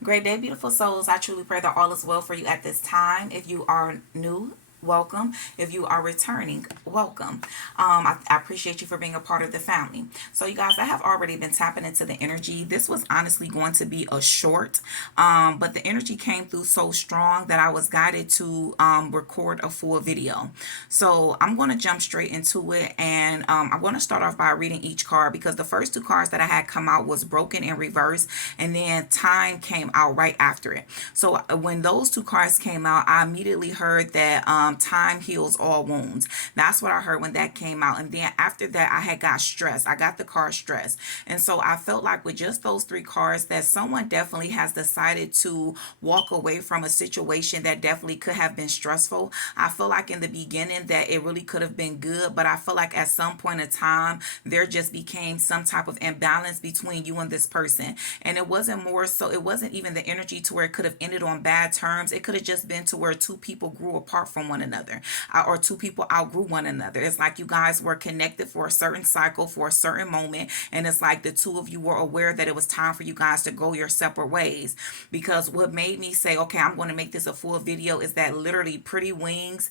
Great day, beautiful souls. I truly pray that all is well for you at this time. If you are new, welcome. If you are returning, welcome. I appreciate you for being a part of the family. So, you guys, I have already been tapping into the energy. This was honestly going to be a short, but the energy came through so strong that I was guided to record a full video. So, I'm going to jump straight into it, and I'm going to start off by reading each card because the first two cards that I had come out was broken in reverse, and then time came out right after it. So when those two cards came out, I immediately heard that time heals all wounds. That's what I heard when that came out. And then after that, I had got stressed. I got the card stressed. And so I felt like with just those three cards that someone definitely has decided to walk away from a situation that definitely could have been stressful. I feel like in the beginning that it really could have been good, but I feel like at some point in time, there just became some type of imbalance between you and this person. And it wasn't more so, it wasn't even the energy to where it could have ended on bad terms. It could have just been to where two people grew apart from one another, or two people outgrew one another. It's like you guys were connected for a certain cycle, for a certain moment, and it's like the two of you were aware that it was time for you guys to go your separate ways. Because what made me say, okay, I'm going to make this a full video is that literally Pretty Wings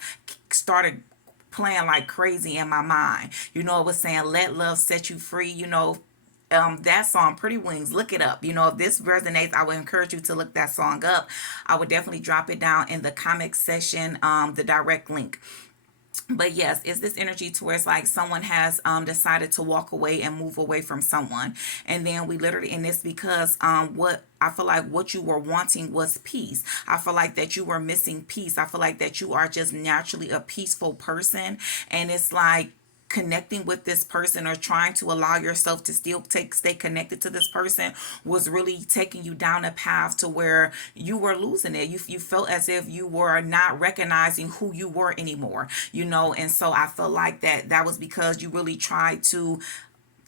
started playing like crazy in my mind. You know, it was saying, let love set you free, that song Pretty Wings, look it up. If this resonates, I would encourage you to look that song up. I would definitely drop it down in the comment section, the direct link. But yes, is this energy to where it's like someone has decided to walk away and move away from someone, and then we literally, and it's because what I feel like what you were wanting was peace. I feel like that you were missing peace. I feel like that you are just naturally a peaceful person, and it's like connecting with this person or trying to allow yourself to still stay connected to this person was really taking you down a path to where you were losing it. You felt as if you were not recognizing who you were anymore, and so I felt like that was because you really tried to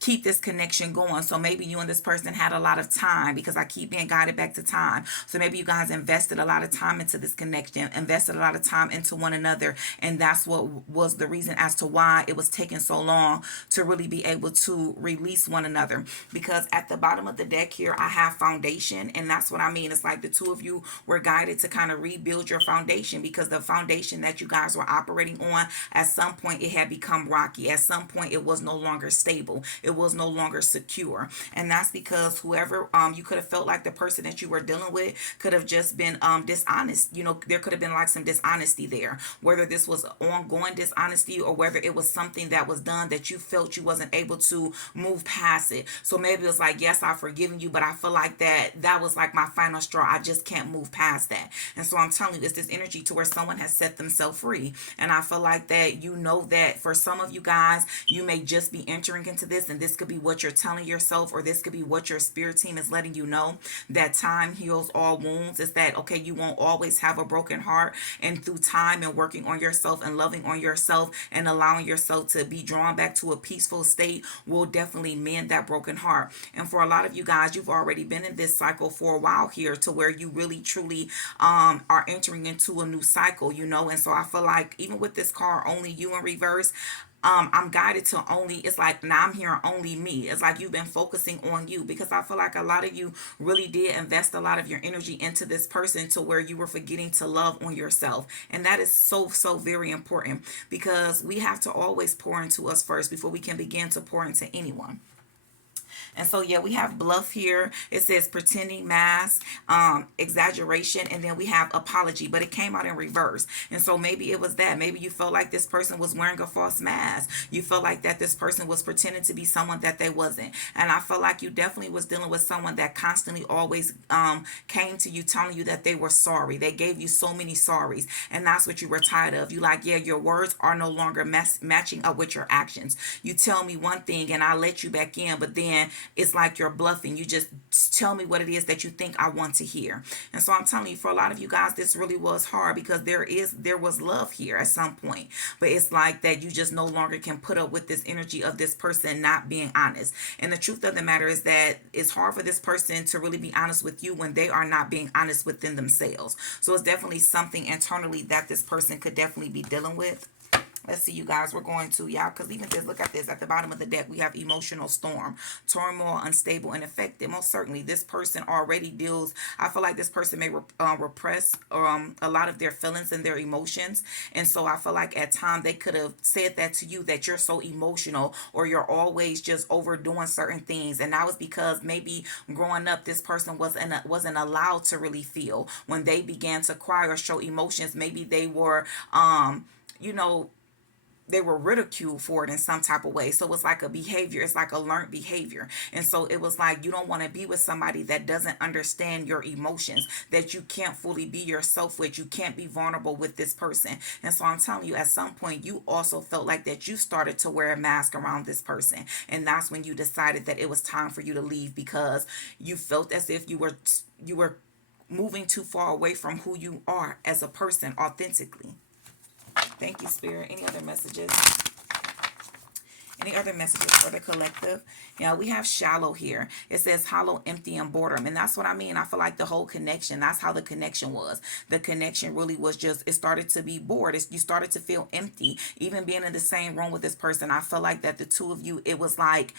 keep this connection going. So maybe you and this person had a lot of time, because I keep being guided back to time. So maybe you guys invested a lot of time into this connection, invested a lot of time into one another. And that's what was the reason as to why it was taking so long to really be able to release one another. Because at the bottom of the deck here, I have foundation. And that's what I mean. It's like the two of you were guided to kind of rebuild your foundation, because the foundation that you guys were operating on, at some point it had become rocky. At some point it was no longer stable. It was no longer secure. And that's because whoever you could have felt like the person that you were dealing with could have just been dishonest. There could have been like some dishonesty there, whether this was ongoing dishonesty or whether it was something that was done that you felt you wasn't able to move past it. So maybe it was like, yes, I've forgiven you, but I feel like that was like my final straw. I just can't move past that. And so I'm telling you, it's this energy to where someone has set themselves free. And I feel like that that for some of you guys, you may just be entering into this, and this could be what you're telling yourself, or this could be what your spirit team is letting you know, that time heals all wounds. Is that okay? You won't always have a broken heart, and through time and working on yourself and loving on yourself and allowing yourself to be drawn back to a peaceful state will definitely mend that broken heart. And for a lot of you guys, you've already been in this cycle for a while here, to where you really truly are entering into a new cycle, and so I feel like even with this card, only you in reverse, I'm guided to only, it's like now I'm hearing only me. It's like you've been focusing on you, because I feel like a lot of you really did invest a lot of your energy into this person to where you were forgetting to love on yourself. And that is so, so very important, because we have to always pour into us first before we can begin to pour into anyone. And so, yeah, we have bluff here. It says pretending, mask, exaggeration, and then we have apology, but it came out in reverse. And so maybe it was that. Maybe you felt like this person was wearing a false mask. You felt like that this person was pretending to be someone that they wasn't. And I felt like you definitely was dealing with someone that constantly always came to you telling you that they were sorry. They gave you so many sorries. And that's what you were tired of. You like, yeah, your words are no longer matching up with your actions. You tell me one thing and I let you back in, but then it's like you're bluffing. You just tell me what it is that you think I want to hear. And so I'm telling you, for a lot of you guys, this really was hard, because there was love here at some point. But it's like that you just no longer can put up with this energy of this person not being honest. And the truth of the matter is that it's hard for this person to really be honest with you when they are not being honest within themselves. So it's definitely something internally that this person could definitely be dealing with. Let's see, you guys. We're going to, y'all, because even this, look at this. At the bottom of the deck, we have emotional storm, turmoil, unstable, and affected. Most certainly, this person already deals, I feel like this person may repress a lot of their feelings and their emotions. And so I feel like at times they could have said that to you, that you're so emotional or you're always just overdoing certain things. And that was because maybe growing up, this person wasn't allowed to really feel. When they began to cry or show emotions, maybe they were, you know, they were ridiculed for it in some type of way. So it's like a behavior, it's like a learned behavior. And so it was like, you don't want to be with somebody that doesn't understand your emotions, that you can't fully be yourself with. You can't be vulnerable with this person. And so I'm telling you, at some point you also felt like that you started to wear a mask around this person, and that's when you decided that it was time for you to leave, because you felt as if you were moving too far away from who you are as a person authentically. Thank you, Spirit. Any other messages? Any other messages for the collective? We have shallow here. It says hollow, empty, and boredom. And that's what I mean. I feel like the whole connection, that's how the connection was. The connection really was just, it started to be bored. You started to feel empty. Even being in the same room with this person, I feel like that the two of you, it was like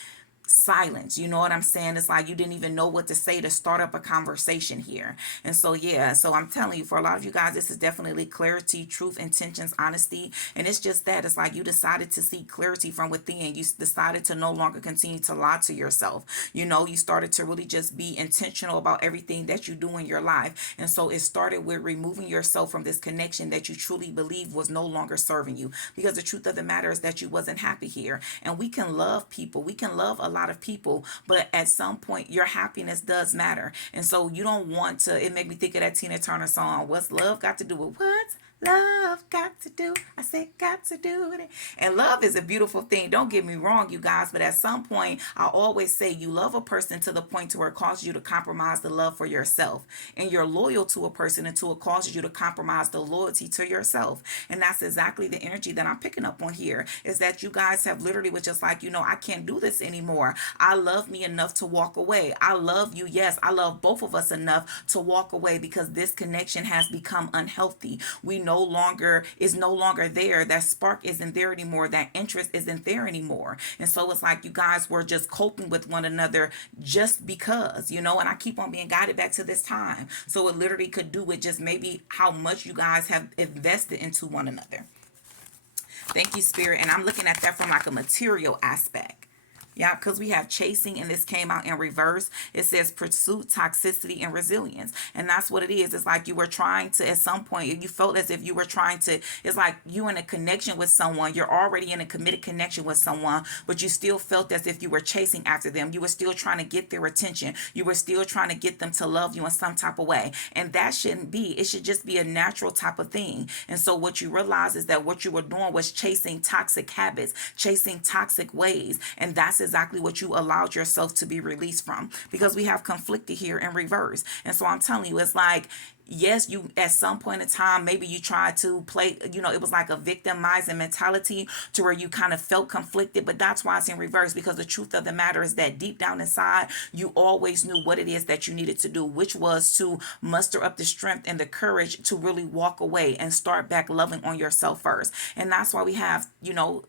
silence. You know what I'm saying? It's like you didn't even know what to say to start up a conversation here. And so, yeah, so I'm telling you, for a lot of you guys, this is definitely clarity, truth, intentions, honesty. And it's just that it's like you decided to seek clarity from within. You decided to no longer continue to lie to yourself. You started to really just be intentional about everything that you do in your life. And so it started with removing yourself from this connection that you truly believe was no longer serving you, because the truth of the matter is that you wasn't happy here. And we can love people. We can love a lot of people, but at some point your happiness does matter. And so you don't want to, it made me think of that Tina Turner song, what's love got to do with what's love got to do? I said got to do with it. And love is a beautiful thing. Don't get me wrong, you guys, but at some point I always say you love a person to the point to where it causes you to compromise the love for yourself, and you're loyal to a person until it causes you to compromise the loyalty to yourself. And that's exactly the energy that I'm picking up on here, is that you guys have literally was just like, I can't do this anymore. I love me enough to walk away. I love you. Yes, I love both of us enough to walk away, because this connection has become unhealthy. Is no longer there. That spark isn't there anymore. That interest isn't there anymore. And so it's like you guys were just coping with one another just because, and I keep on being guided back to this time. So it literally could do with just maybe how much you guys have invested into one another. Thank you, Spirit. And I'm looking at that from like a material aspect. Yeah, because we have chasing, and this came out in reverse. It says pursuit, toxicity, and resilience. And that's what it is. It's like you were trying to, at some point, you felt as if you were trying to, it's like you in a connection with someone. You're already in a committed connection with someone, but you still felt as if you were chasing after them. You were still trying to get their attention. You were still trying to get them to love you in some type of way. And that shouldn't be. It should just be a natural type of thing. And so what you realize is that what you were doing was chasing toxic habits, chasing toxic ways. And that's exactly what you allowed yourself to be released from, because we have conflicted here in reverse. And so I'm telling you, it's like, yes, you at some point in time, maybe you tried to play, it was like a victimizing mentality to where you kind of felt conflicted, but that's why it's in reverse, because the truth of the matter is that deep down inside, you always knew what it is that you needed to do, which was to muster up the strength and the courage to really walk away and start back loving on yourself first. And that's why we have,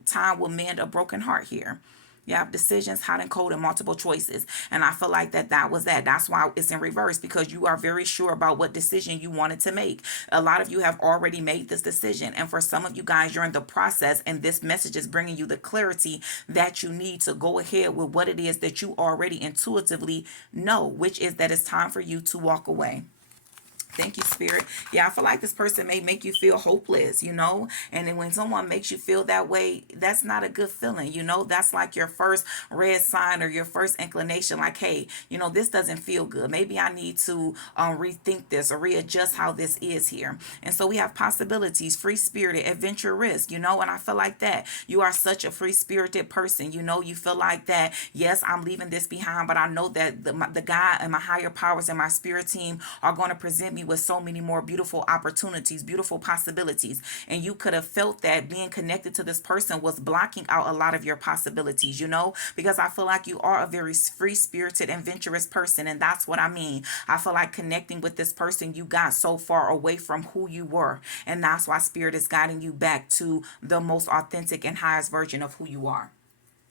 time will mend a broken heart here. You have decisions, hot and cold, and multiple choices. And I feel like that was that. That's why it's in reverse, because you are very sure about what decision you wanted to make. A lot of you have already made this decision. And for some of you guys, you're in the process, and this message is bringing you the clarity that you need to go ahead with what it is that you already intuitively know, which is that it's time for you to walk away. Thank you, Spirit. Yeah, I feel like this person may make you feel hopeless, and then when someone makes you feel that way, that's not a good feeling, that's like your first red sign or your first inclination, like, hey, this doesn't feel good. Maybe I need to rethink this or readjust how this is here. And so we have possibilities, free spirited, adventure, risk, and I feel like that you are such a free spirited person. You feel like that, yes, I'm leaving this behind, but I know that the God and my higher powers and my spirit team are going to present me me with so many more beautiful opportunities, beautiful possibilities. And you could have felt that being connected to this person was blocking out a lot of your possibilities, you know, because I feel like you are a very free spirited, adventurous person. And that's what I mean. I feel like connecting with this person, you got so far away from who you were. And that's why Spirit is guiding you back to the most authentic and highest version of who you are.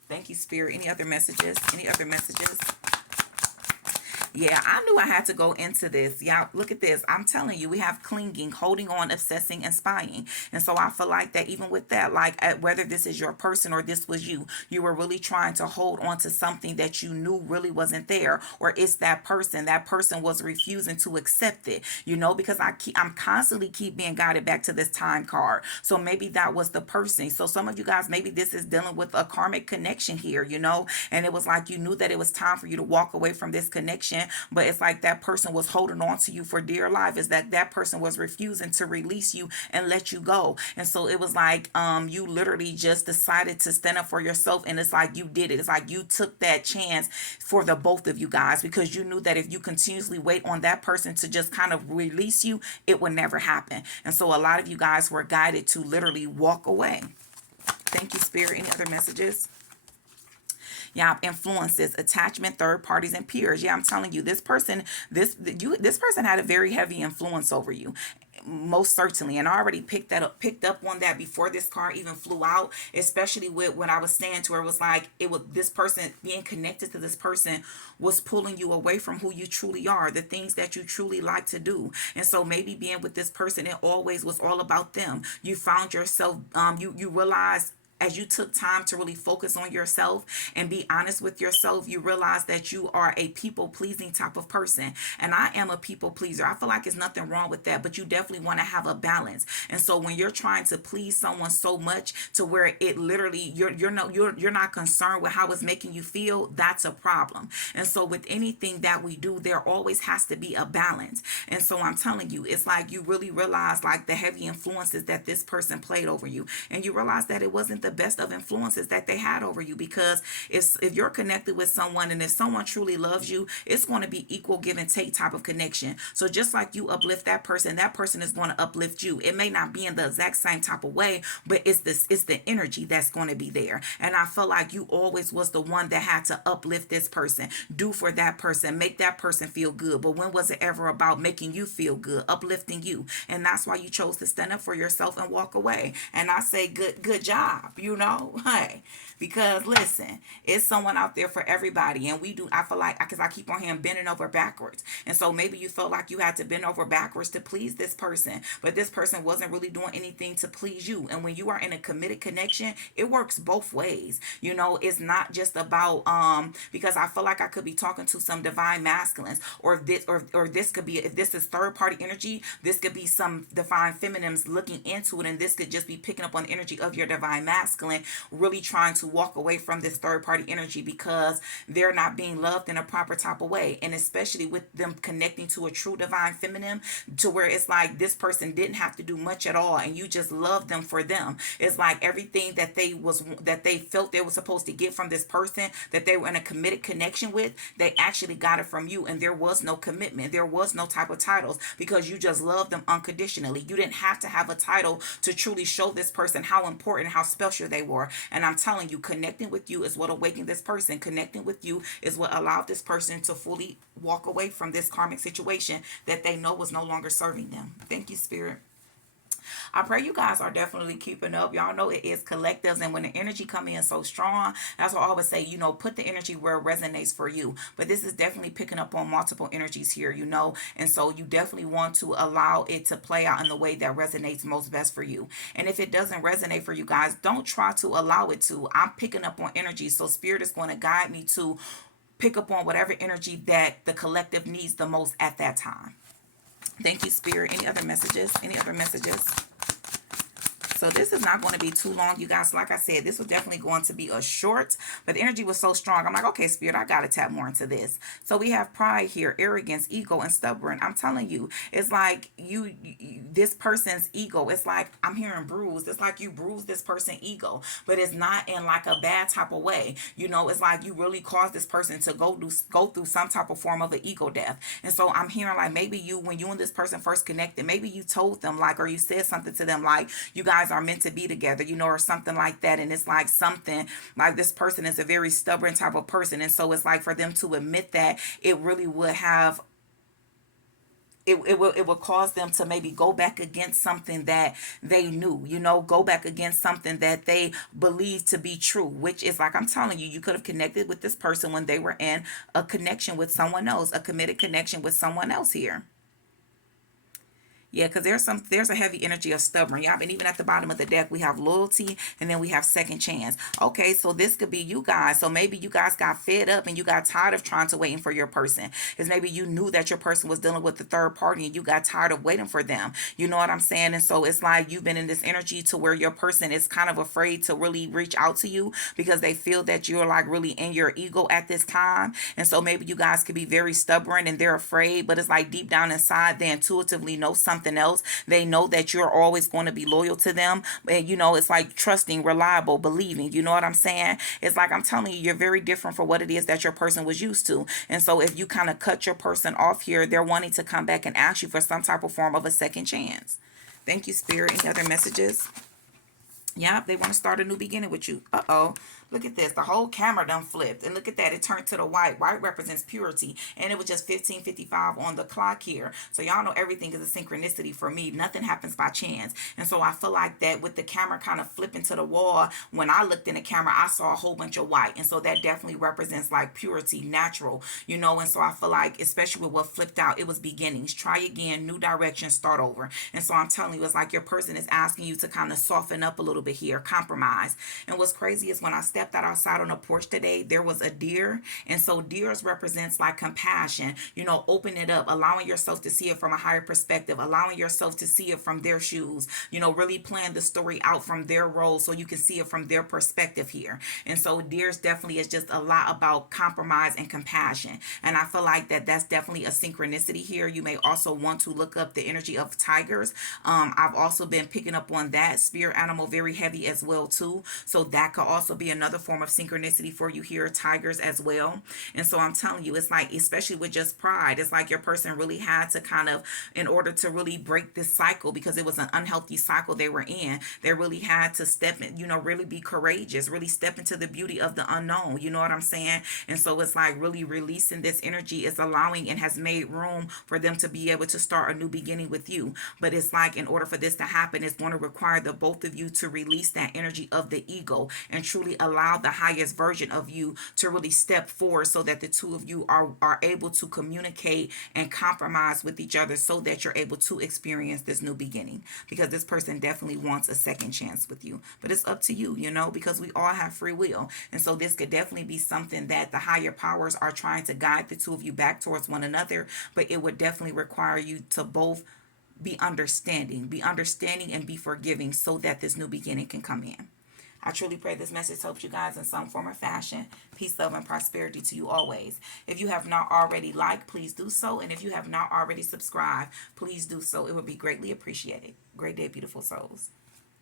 Thank you, Spirit. Any other messages? Any other messages? Yeah, I knew I had to go into this. Yeah, look at this. I'm telling you, we have clinging, holding on, obsessing, and spying. And so I feel like that even with that, like whether this is your person or this was you, you were really trying to hold on to something that you knew really wasn't there, or it's that person. That person was refusing to accept it, you know, because I'm constantly keep being guided back to this time card. So maybe that was the person. So some of you guys, maybe this is dealing with a karmic connection here, you know, and it was like you knew that it was time for you to walk away from this connection, but it's like that person was holding on to you for dear life. Is that person was refusing to release you and let you go. And so it was like you literally just decided to stand up for yourself, and it's like you did it. It's like you took that chance for the both of you guys, because you knew that if you continuously wait on that person to just kind of release you, it would never happen. And so a lot of you guys were guided to literally walk away. Thank you, Spirit. Any other messages? Yeah, influences, attachment, third parties, and peers. Yeah, I'm telling you, this person, this person had a very heavy influence over you, most certainly. And I already picked up on that before this card even flew out, especially with what I was saying to her. It was like it was this person, being connected to this person was pulling you away from who you truly are, the things that you truly like to do. And so maybe being with this person, it always was all about them. You found yourself, you realized, as you took time to really focus on yourself and be honest with yourself, you realize that you are a people pleasing type of person. And I am a people pleaser. I feel like there's nothing wrong with that, but you definitely want to have a balance. And so when you're trying to please someone so much to where it literally, you're not concerned with how it's making you feel, that's a problem. And so with anything that we do, there always has to be a balance. And so I'm telling you, it's like you really realize like the heavy influences that this person played over you. And you realize that it wasn't the best of influences that they had over you, because if you're connected with someone, and if someone truly loves you, it's going to be equal give and take type of connection. So just like you uplift that person is going to uplift you. It may not be in the exact same type of way, but it's the energy that's going to be there. And I feel like you always was the one that had to uplift this person, do for that person, make that person feel good. But when was it ever about making you feel good, uplifting you? And that's why you chose to stand up for yourself and walk away. And I say good job. You know, hey, because listen, it's someone out there for everybody. And I feel like, because I keep on hearing bending over backwards. And so maybe you felt like you had to bend over backwards to please this person, but this person wasn't really doing anything to please you. And when you are in a committed connection, it works both ways. You know, it's not just about, because I feel like I could be talking to some divine masculines, or this could be, if this is third party energy, this could be some divine feminines looking into it. And this could just be picking up on the energy of your divine masculine, really trying to walk away from this third party energy because they're not being loved in a proper type of way. And especially with them connecting to a true divine feminine, to where it's like this person didn't have to do much at all, and you just love them for them. It's like everything that they felt they were supposed to get from this person, that they were in a committed connection with, they actually got it from you. And there was no commitment, there was no type of titles, because you just loved them unconditionally. You didn't have to have a title to truly show this person how important, how special they were. And I'm telling you, connecting with you is what awakened this person. Connecting with you is what allowed this person to fully walk away from this karmic situation that they know was no longer serving them. Thank you, Spirit. I pray you guys are definitely keeping up. Y'all know it is collectives, and when the energy come in so strong, that's what I always say, you know, put the energy where it resonates for you. But this is definitely picking up on multiple energies here, you know, and so you definitely want to allow it to play out in the way that resonates most best for you. And if it doesn't resonate for you guys, don't try to allow it to. I'm picking up on energy, so Spirit is going to guide me to pick up on whatever energy that the collective needs the most at that time. Thank you, Spirit. Any other messages? Any other messages? So this is not going to be too long, you guys. Like I said, this was definitely going to be a short, but the energy was so strong. I'm like, okay, Spirit, I got to tap more into this. So we have pride here, arrogance, ego, and stubborn. I'm telling you, it's like this person's ego. It's like I'm hearing bruised. It's like you bruised this person's ego, but it's not in like a bad type of way. You know, it's like you really caused this person to go through some type of form of an ego death. And so I'm hearing like maybe when you and this person first connected, maybe you told them like, or you said something to them like, you guys are meant to be together, you know, or something like that. And it's like something like this person is a very stubborn type of person. And so it's like for them to admit that, it really would have it will cause them to maybe go back against something that they knew, you know, go back against something that they believed to be true, which is like I'm telling you, you could have connected with this person when they were in a connection with someone else, a committed connection with someone else here. Yeah, because there's a heavy energy of stubborn. Y'all, and even at the bottom of the deck, we have loyalty and then we have second chance. Okay, so this could be you guys. So maybe you guys got fed up and you got tired of trying to waiting for your person. It's maybe you knew that your person was dealing with the third party and you got tired of waiting for them. You know what I'm saying? And so it's like you've been in this energy to where your person is kind of afraid to really reach out to you because they feel that you're like really in your ego at this time. And so maybe you guys could be very stubborn and they're afraid, but it's like deep down inside, they intuitively know something else. They know that you're always going to be loyal to them. And you know, it's like trusting, reliable, believing. You know what I'm saying? It's like I'm telling you, you're very different for what it is that your person was used to. And so if you kind of cut your person off here, they're wanting to come back and ask you for some type of form of a second chance. Thank you, Spirit. Any other messages? Yeah, they want to start a new beginning with you. Uh-oh. Look at this. The whole camera done flipped. And look at that. It turned to the white. White represents purity. And it was just 15:55 on the clock here. So y'all know everything is a synchronicity for me. Nothing happens by chance. And so I feel like that with the camera kind of flipping to the wall, when I looked in the camera, I saw a whole bunch of white. And so that definitely represents like purity, natural, you know. And so I feel like, especially with what flipped out, it was beginnings. Try again, new direction, start over. And so I'm telling you, it's like your person is asking you to kind of soften up a little bit here, compromise. And what's crazy is when I stepped out outside on the porch today, there was a deer. And so deers represents like compassion, you know, open it up, allowing yourself to see it from a higher perspective, allowing yourself to see it from their shoes, you know, really playing the story out from their role so you can see it from their perspective here. And so deers definitely is just a lot about compromise and compassion. And I feel like that's definitely a synchronicity here. You may also want to look up the energy of tigers. I've also been picking up on that spirit animal very heavy as well too. So that could also be another form of synchronicity for you here, tigers as well. And so I'm telling you, it's like, especially with just pride, it's like your person really had to kind of, in order to really break this cycle, because it was an unhealthy cycle they were in, they really had to step in, you know, really be courageous, really step into the beauty of the unknown. You know what I'm saying? And so it's like really releasing this energy is allowing and has made room for them to be able to start a new beginning with you. But it's like, in order for this to happen, it's going to require the both of you to release that energy of the ego and truly allow the highest version of you to really step forward so that the two of you are able to communicate and compromise with each other so that you're able to experience this new beginning, because this person definitely wants a second chance with you. But it's up to you, you know, because we all have free will. And so this could definitely be something that the higher powers are trying to guide the two of you back towards one another, but it would definitely require you to both be understanding and be forgiving so that this new beginning can come in. I truly pray this message helps you guys in some form or fashion. Peace, love, and prosperity to you always. If you have not already liked, please do so. And if you have not already subscribed, please do so. It would be greatly appreciated. Great day, beautiful souls.